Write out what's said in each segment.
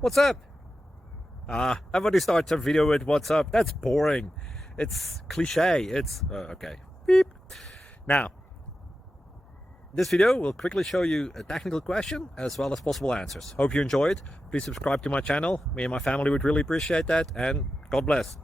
What's up? Everybody starts a video with what's up. That's boring. It's cliche. It's okay. Beep. Now, this video will quickly show you a technical question as well as possible answers. Hope you enjoyed. Please subscribe to my channel. Me and my family would really appreciate that, and God bless.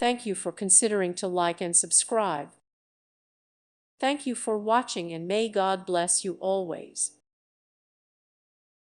Thank you for considering to like and subscribe. Thank you for watching, and may God bless you always.